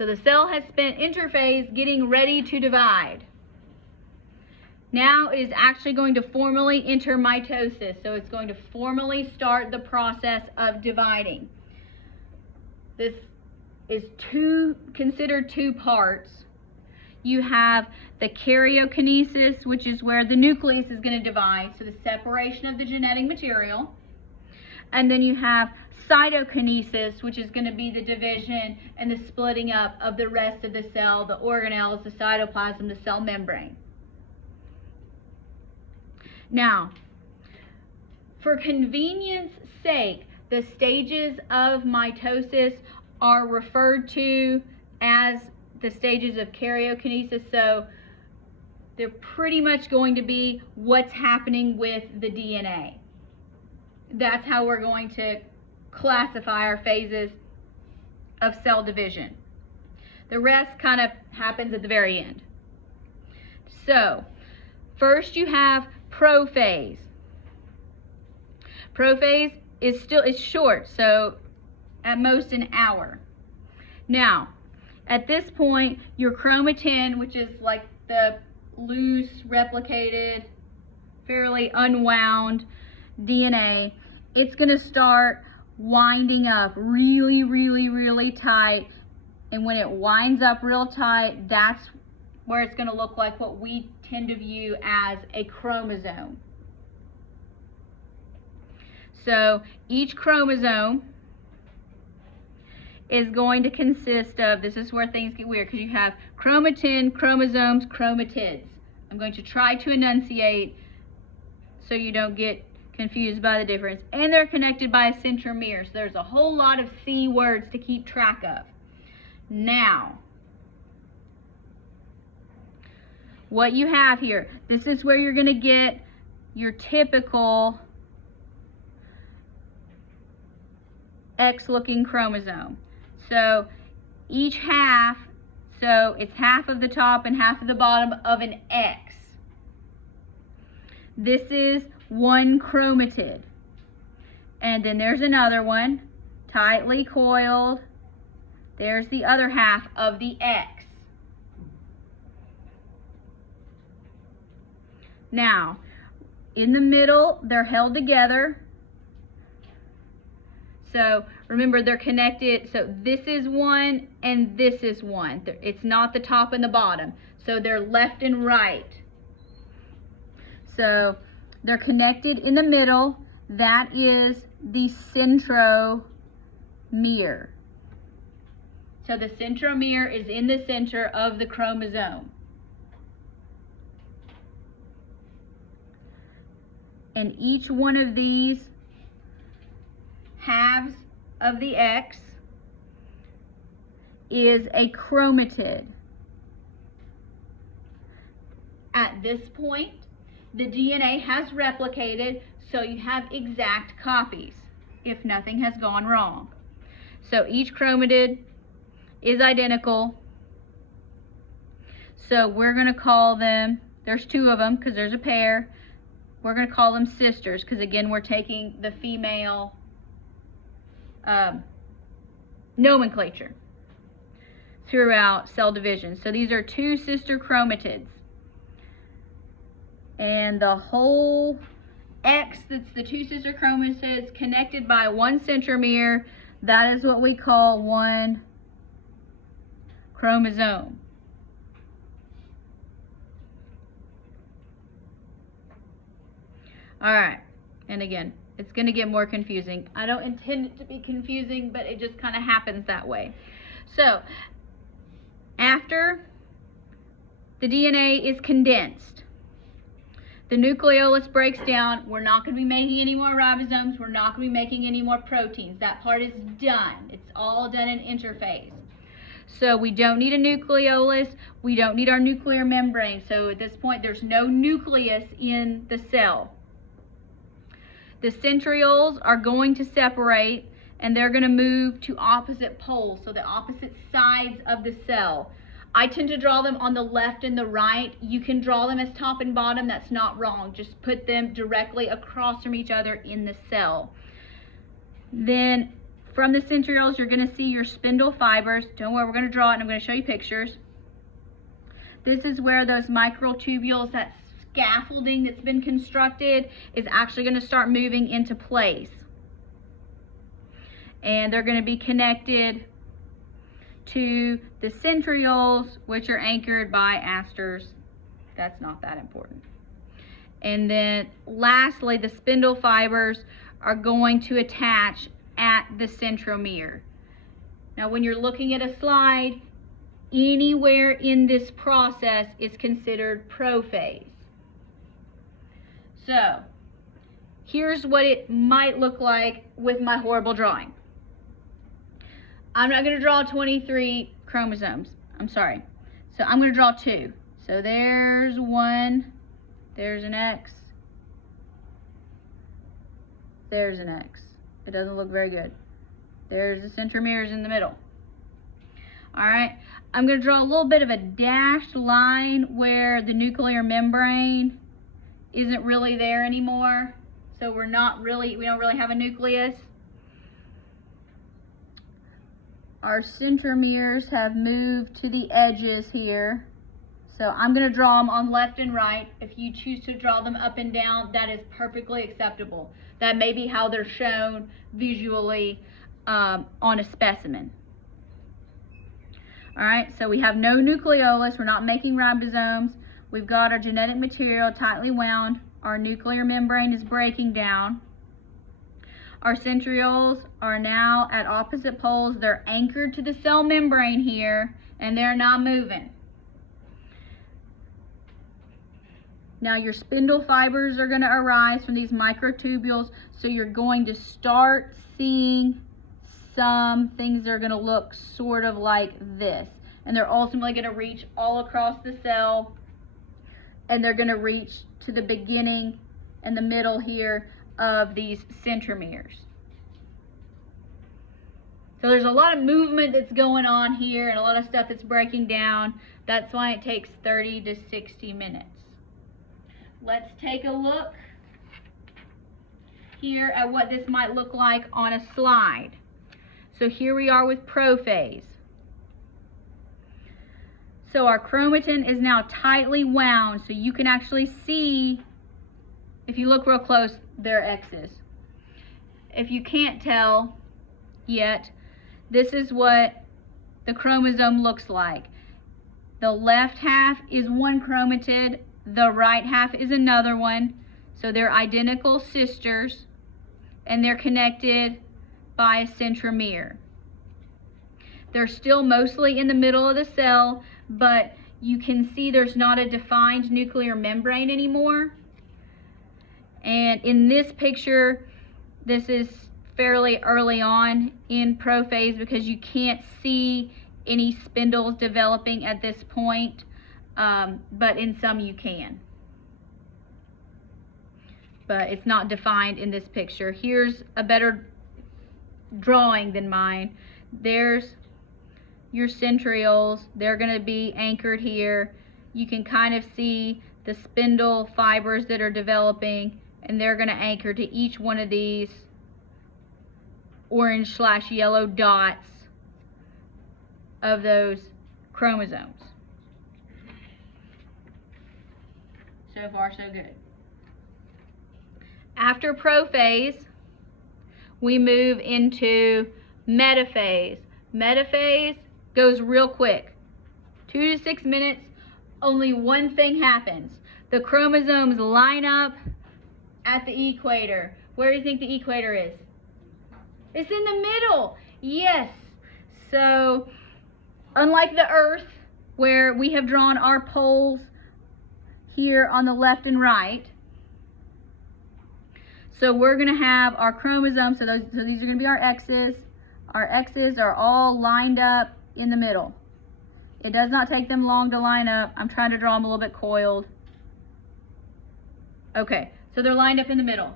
So the cell has spent interphase getting ready to divide. Now it is actually going to formally enter mitosis. So it's going to formally start the process of dividing. This is considered two parts. You have the karyokinesis, which is where the nucleus is going to divide, so the separation of the genetic material. And then you have cytokinesis, which is going to be the division and the splitting up of the rest of the cell, the organelles, the cytoplasm, the cell membrane. Now, for convenience sake, the stages of mitosis are referred to as the stages of karyokinesis. So they're pretty much going to be what's happening with the DNA. That's how we're going to classify our phases of cell division. The rest kind of happens at the very end. So first you have prophase. Prophase is short, so at most an hour. Now, at this point, your chromatin, which is like the loose, replicated, fairly unwound DNA, it's going to start winding up really, really, really tight. And when it winds up real tight, that's where it's going to look like what we tend to view as a chromosome. So each chromosome is going to consist of, this is where things get weird, because you have chromatin, chromosomes, chromatids. I'm going to try to enunciate so you don't get confused by the difference. And they're connected by a centromere, so there's a whole lot of C words to keep track of. Now, what you have here, this is where you're going to get your typical X-looking chromosome. So each half, so it's half of the top and half of the bottom of an X. This is one chromatid. And then there's another one, tightly coiled. There's the other half of the X. Now, in the middle, they're held together. So remember, they're connected. So this is one and this is one. It's not the top and the bottom. So they're left and right. So they're connected in the middle. That is the centromere. So the centromere is in the center of the chromosome. And each one of these halves of the X is a chromatid. At this point, the DNA has replicated, so you have exact copies if nothing has gone wrong. So each chromatid is identical. So we're going to call them, there's two of them because there's a pair. We're going to call them sisters because, again, we're taking the female nomenclature throughout cell division. So these are two sister chromatids. And the whole X, that's the two sister chromatids connected by one centromere, that is what we call one chromosome. All right, and again, it's going to get more confusing. I don't intend it to be confusing, but it just kind of happens that way. So, after the DNA is condensed, the nucleolus breaks down. We're not going to be making any more ribosomes. We're not going to be making any more proteins. That part is done. It's all done in interphase. So we don't need a nucleolus. We don't need our nuclear membrane. So at this point, there's no nucleus in the cell. The centrioles are going to separate, and they're going to move to opposite poles, so the opposite sides of the cell. I tend to draw them on the left and the right. You can draw them as top and bottom. That's not wrong. Just put them directly across from each other in the cell. Then From the centrioles, you're going to see your spindle fibers. Don't worry, we're going to draw it and I'm going to show you pictures. This is where those microtubules, that scaffolding that's been constructed, is actually going to start moving into place. And they're going to be connected to the centrioles, which are anchored by asters. That's not that important. And then lastly, the spindle fibers are going to attach at the centromere. Now, when you're looking at a slide, anywhere in this process is considered prophase. So, here's what it might look like with my horrible drawing. I'm not going to draw 23 chromosomes. I'm sorry. So I'm going to draw 2. So there's 1. There's an X. There's an X. It doesn't look very good. There's the centromeres in the middle. Alright. I'm going to draw a little bit of a dashed line where the nuclear membrane isn't really there anymore. So we don't really have a nucleus. Our centromeres have moved to the edges here. So I'm going to draw them on left and right. If you choose to draw them up and down, that is perfectly acceptable. That may be how they're shown visually on a specimen. Alright, so we have no nucleolus. We're not making ribosomes. We've got our genetic material tightly wound. Our nuclear membrane is breaking down. Our centrioles are now at opposite poles. They're anchored to the cell membrane here, and they're not moving. Now your spindle fibers are going to arise from these microtubules, so you're going to start seeing some things that are going to look sort of like this. And they're ultimately going to reach all across the cell, and they're going to reach to the beginning and the middle here of these centromeres. So there's a lot of movement that's going on here and a lot of stuff that's breaking down. That's why it takes 30 to 60 minutes. Let's take a look here at what this might look like on a slide. So here we are with prophase. So our chromatin is now tightly wound, so you can actually see, if you look real close, their X's. If you can't tell yet, this is what the chromosome looks like. The left half is one chromatid, the right half is another one. So they're identical sisters, and they're connected by a centromere. They're still mostly in the middle of the cell, but you can see there's not a defined nuclear membrane anymore. And in this picture, this is fairly early on in prophase because you can't see any spindles developing at this point, but in some you can. But it's not defined in this picture. Here's a better drawing than mine. There's your centrioles. They're going to be anchored here. You can kind of see the spindle fibers that are developing, and they're going to anchor to each one of these orange/yellow dots of those chromosomes. So far, so good. After prophase, we move into metaphase. Metaphase goes real quick. 2 to 6 minutes, only one thing happens. The chromosomes line up at the equator. Where do you think the equator is? It's in the middle. Yes. So, unlike the Earth, where we have drawn our poles here on the left and right, so we're going to have our chromosomes, so these are going to be our X's. Our X's are all lined up in the middle. It does not take them long to line up. I'm trying to draw them a little bit coiled. Okay, so they're lined up in the middle.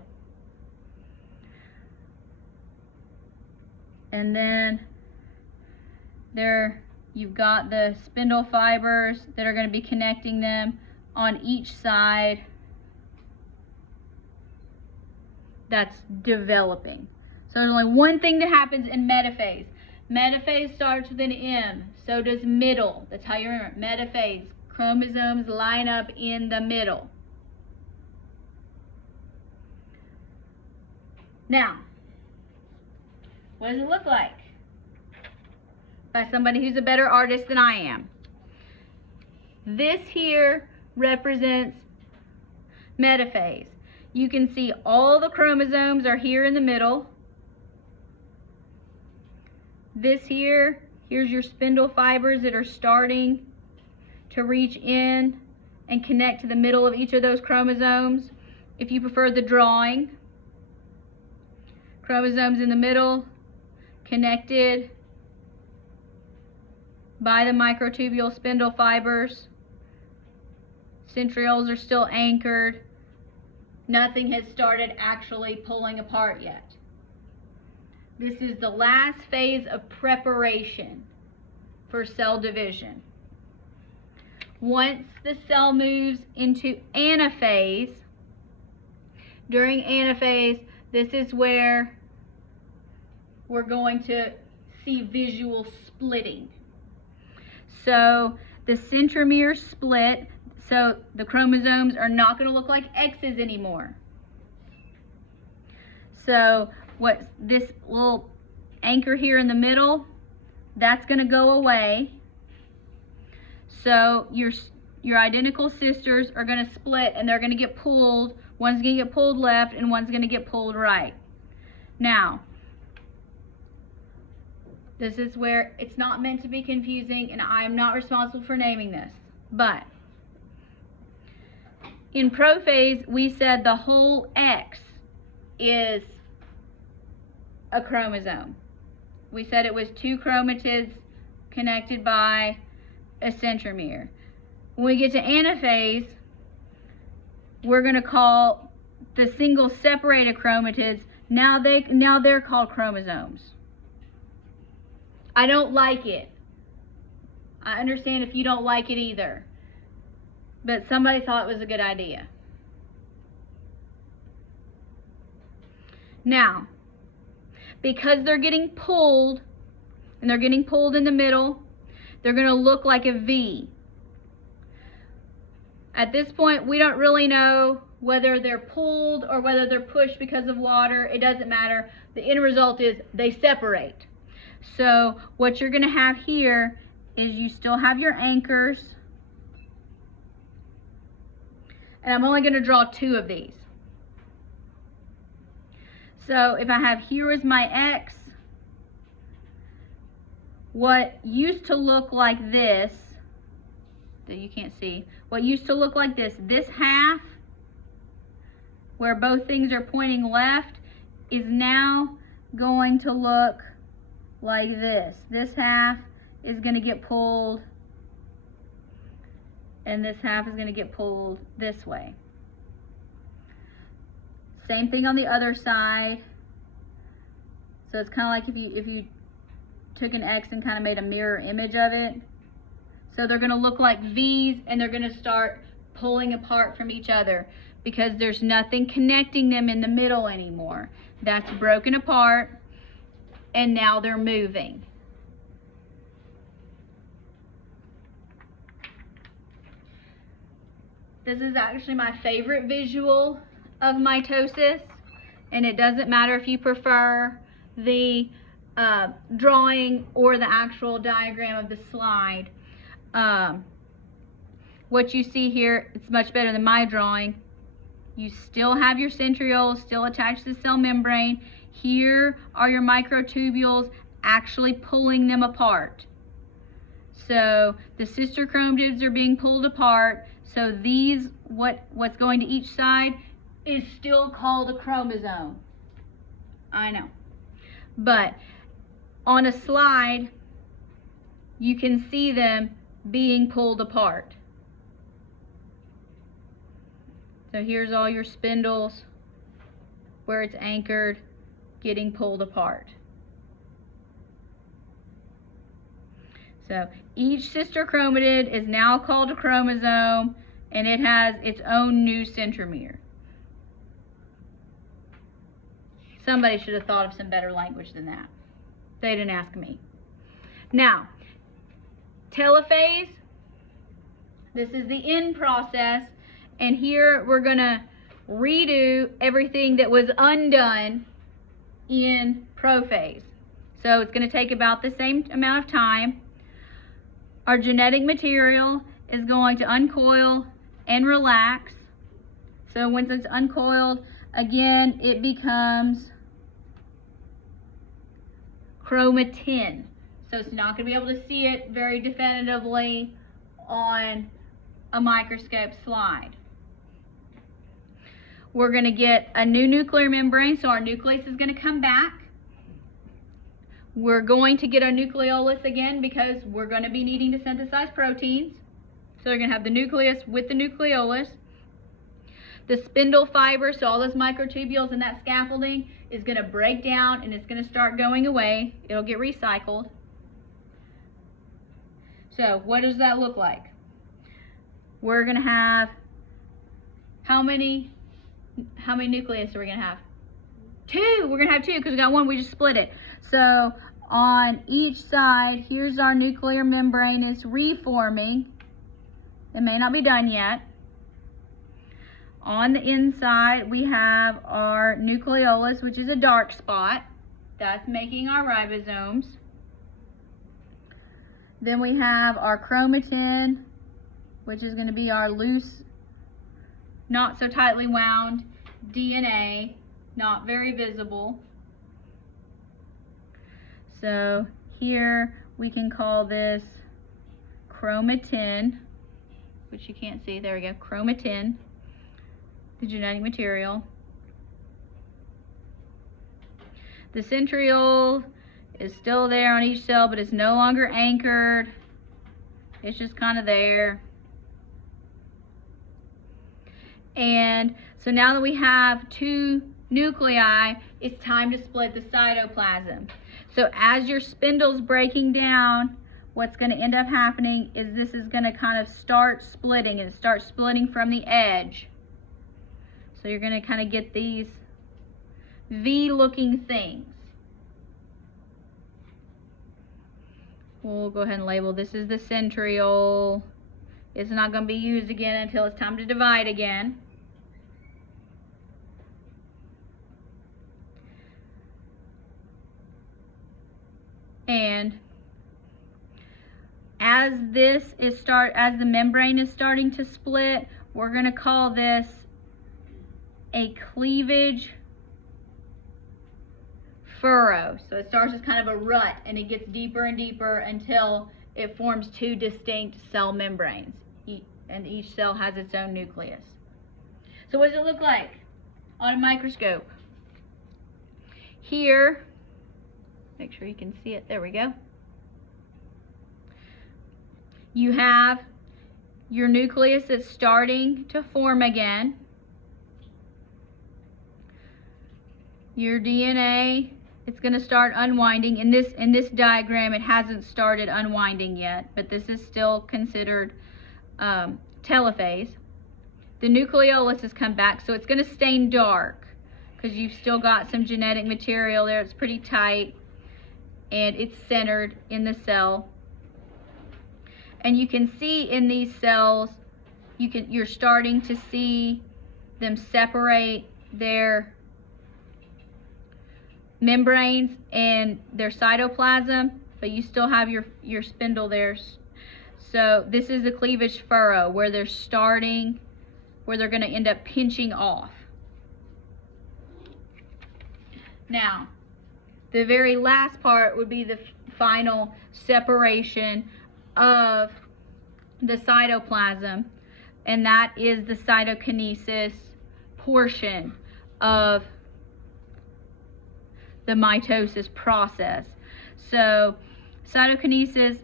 And then there you've got the spindle fibers that are going to be connecting them on each side. That's developing. So there's only one thing that happens in metaphase. Metaphase starts with an M. So does middle. That's how you remember. Metaphase. Chromosomes line up in the middle. Now, what does it look like? By somebody who's a better artist than I am. This here represents metaphase. You can see all the chromosomes are here in the middle. This here, here's your spindle fibers that are starting to reach in and connect to the middle of each of those chromosomes. If you prefer the drawing, chromosomes in the middle, connected by the microtubule spindle fibers. Centrioles are still anchored. Nothing has started actually pulling apart yet. This is the last phase of preparation for cell division. Once the cell moves into anaphase, during anaphase, this is where we're going to see visual splitting. So the centromere split, so the chromosomes are not going to look like X's anymore. So what this little anchor here in the middle, that's going to go away. So your identical sisters are going to split and they're going to get pulled. One's going to get pulled left and one's going to get pulled right. Now, this is where it's not meant to be confusing and I'm not responsible for naming this. But in prophase, we said the whole X is a chromosome. We said it was two chromatids connected by a centromere. When we get to anaphase, we're going to call the single separated chromatids, now they're called chromosomes. I don't like it. I understand if you don't like it either. But somebody thought it was a good idea. Now, because they're getting pulled, and they're getting pulled in the middle, they're going to look like a V. At this point, we don't really know whether they're pulled or whether they're pushed because of water. It doesn't matter. The end result is they separate. So what you're going to have here is you still have your anchors. And I'm only going to draw two of these. So if I have here is my X, what used to look like this, that you can't see, what used to look like this half, where both things are pointing left, is now going to look like this. This half is going to get pulled, and this half is going to get pulled this way. Same thing on the other side. So it's kind of like if you took an X and kind of made a mirror image of it. So they're going to look like V's, and they're going to start pulling apart from each other because there's nothing connecting them in the middle anymore. That's broken apart, and now they're moving. This is actually my favorite visual of mitosis, and it doesn't matter if you prefer the drawing or the actual diagram of the slide. What you see here, it's much better than my drawing. You still have your centrioles still attached to the cell membrane. Here are your microtubules actually pulling them apart. So the sister chromatids are being pulled apart. So these, what's going to each side is still called a chromosome. I know. But on a slide, you can see them being pulled apart. So here's all your spindles where it's anchored, getting pulled apart. So each sister chromatid is now called a chromosome, and it has its own new centromere. Somebody should have thought of some better language than that. They didn't ask me. Now, telophase, this is the end process, and here we're going to redo everything that was undone in prophase. So it's going to take about the same amount of time. Our genetic material is going to uncoil and relax. So once it's uncoiled, again, it becomes chromatin. So it's not going to be able to see it very definitively on a microscope slide. We're going to get a new nuclear membrane, so our nucleus is going to come back. We're going to get our nucleolus again because we're going to be needing to synthesize proteins. So they're going to have the nucleus with the nucleolus. The spindle fiber, so all those microtubules and that scaffolding is going to break down and it's going to start going away. It'll get recycled. So what does that look like? We're going to have, how many nucleus are we going to have? 2. We're going to have 2 because we got 1, we just split it. So on each side, here's our nuclear membrane. It's reforming. It may not be done yet. On the inside, we have our nucleolus, which is a dark spot. That's making our ribosomes. Then we have our chromatin, which is going to be our loose, not so tightly wound DNA, not very visible. So here we can call this chromatin, which you can't see. There we go, chromatin, the genetic material. The centriole is still there on each cell, but it's no longer anchored. It's just kind of there. And so now that we have 2 nuclei, it's time to split the cytoplasm. So as your spindle's breaking down, what's going to end up happening is this is going to kind of start splitting, and it starts splitting from the edge. So you're going to kind of get these V-looking things. We'll go ahead and label this is the centriole. It's not going to be used again until it's time to divide again. And as the membrane is starting to split, we're going to call this a cleavage furrow. So it starts as kind of a rut and it gets deeper and deeper until it forms 2 distinct cell membranes, and each cell has its own nucleus. So what does it look like on a microscope? Here, make sure you can see it, there we go. You have your nucleus that's starting to form again. Your DNA, it's going to start unwinding. In this diagram, it hasn't started unwinding yet, but this is still considered telophase. The nucleolus has come back, so it's going to stain dark because you've still got some genetic material there. It's pretty tight, and it's centered in the cell. And you can see in these cells, you're starting to see them separate their membranes and their cytoplasm, but you still have your spindle there. So this is the cleavage furrow where they're going to end up pinching off. Now, the very last part would be the final separation of the cytoplasm, and that is the cytokinesis portion of the mitosis process. So cytokinesis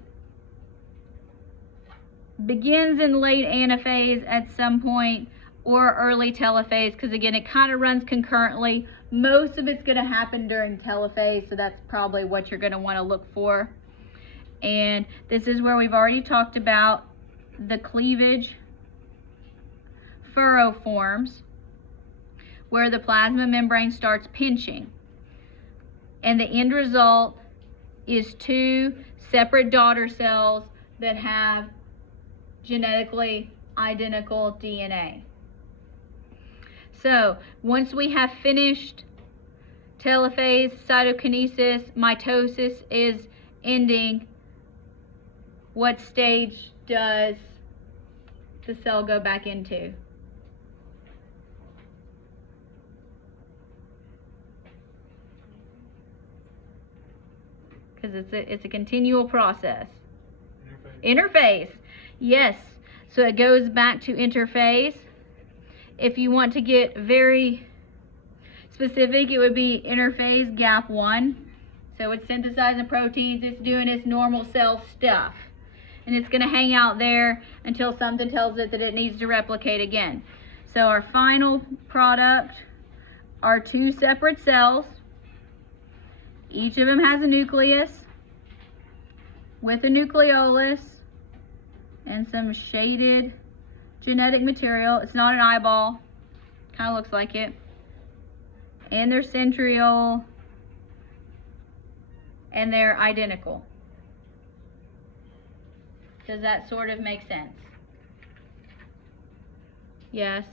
begins in late anaphase at some point, or early telophase, because again it kind of runs concurrently. Most of it's going to happen during telophase, so that's probably what you're going to want to look for. And this is where we've already talked about the cleavage furrow forms, where the plasma membrane starts pinching. and the end result is two separate daughter cells that have genetically identical DNA. So once we have finished telophase, cytokinesis, mitosis is ending, what stage does the cell go back into? Because it's a continual process. Interphase. Yes. So it goes back to interphase. If you want to get very specific, it would be interphase gap 1. So it's synthesizing proteins, it's doing its normal cell stuff. And it's going to hang out there until something tells it that it needs to replicate again. So our final product are two separate cells. Each of them has a nucleus with a nucleolus and some shaded genetic material. It's not an eyeball, kind of looks like it. And they're centriole, and they're identical. Does that sort of make sense? Yes.